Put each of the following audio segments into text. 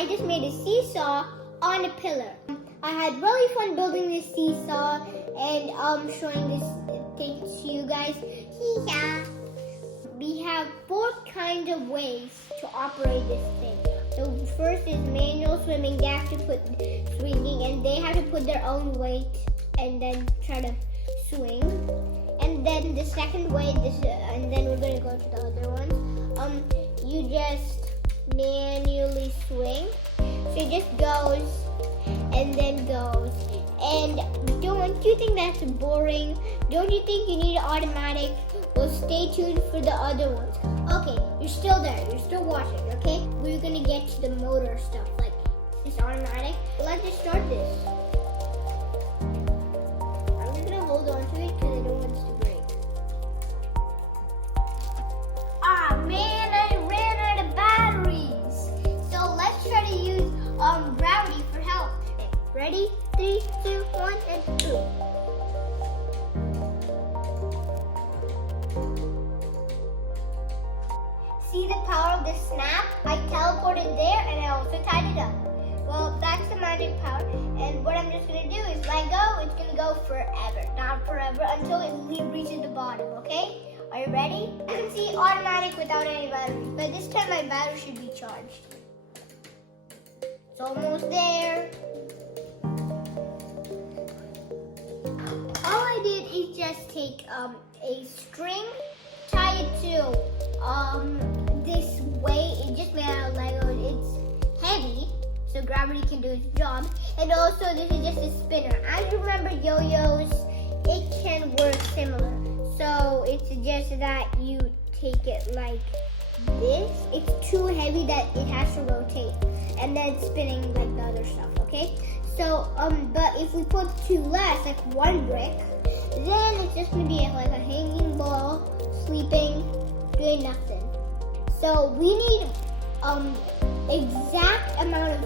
I just made a seesaw on a pillar. I had really fun building this seesaw and showing this thing to you guys. Yeah. We have 4 kinds of ways to operate this thing. So first is manual swimming. They have to put swinging, and they have to put their own weight and then try to swing. And then the second way, and then we're gonna go to the other ones. You just manually swing. So it just goes and then goes. And don't you think that's boring? Don't you think you need automatic? Well, stay tuned for the other ones. Okay, you're still there. You're still watching, okay? We're gonna get to the motor stuff, like this automatic. Let's just start this. I'm just gonna hold on to it because I don't want this to break. Ah, man, I ran out of batteries. So let's try to use gravity for help. Okay, ready? 3, 2, 1, and 2. See the power of the snap? I teleported there and I also tied it up. Well, that's the magic power. And what I'm just going to do is let go. It's going to go forever. Not forever, until it reaches the bottom, okay? Are you ready? You can see automatic without any batteries. But this time my battery should be charged. It's almost there. All I did is just take a string, tie it to this way. It just made out of Lego. It's heavy, so gravity can do its job. And also, this is just a spinner. As you remember yo-yos, it can work similar. So it's just that you take it like this. It's too heavy that it has to rotate, and then it's spinning like the other stuff. Okay. So but if we put 2 less, like 1 brick, then it's just gonna be like a hanging ball, sleeping, doing nothing. So we need exact amount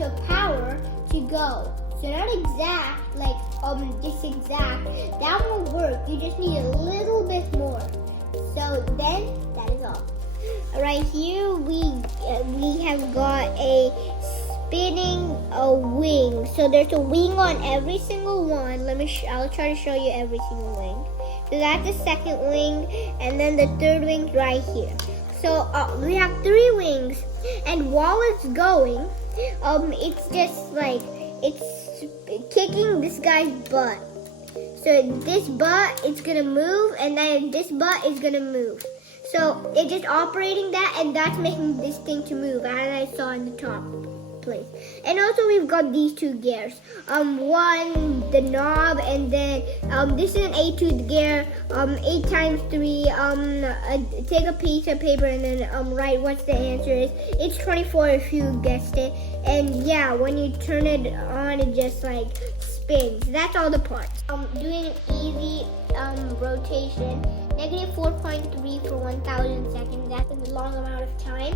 of power to go. So not exact, like just exact. That won't work. You just need a little bit more. So then that is all. Right here we have got a spinning wing. So there's a wing on every single one. I'll try to show you every single wing. So that's the second wing, and then the third wing's right here. So we have 3 wings, and while it's going, it's just like it's kicking this guy's butt. So this butt is gonna move, and then this butt is gonna move. So it's just operating that, and that's making this thing to move, as I saw in the top place. And also we've got these 2 gears. One, the knob, and then this is an 8-tooth gear. 8 times 3. Take a piece of paper and then write what the answer is. It's 24 if you guessed it. And yeah, when you turn it on, it just like spins. That's all the parts. Doing an easy rotation. -4.3 for 1,000 seconds. That's a long amount of time.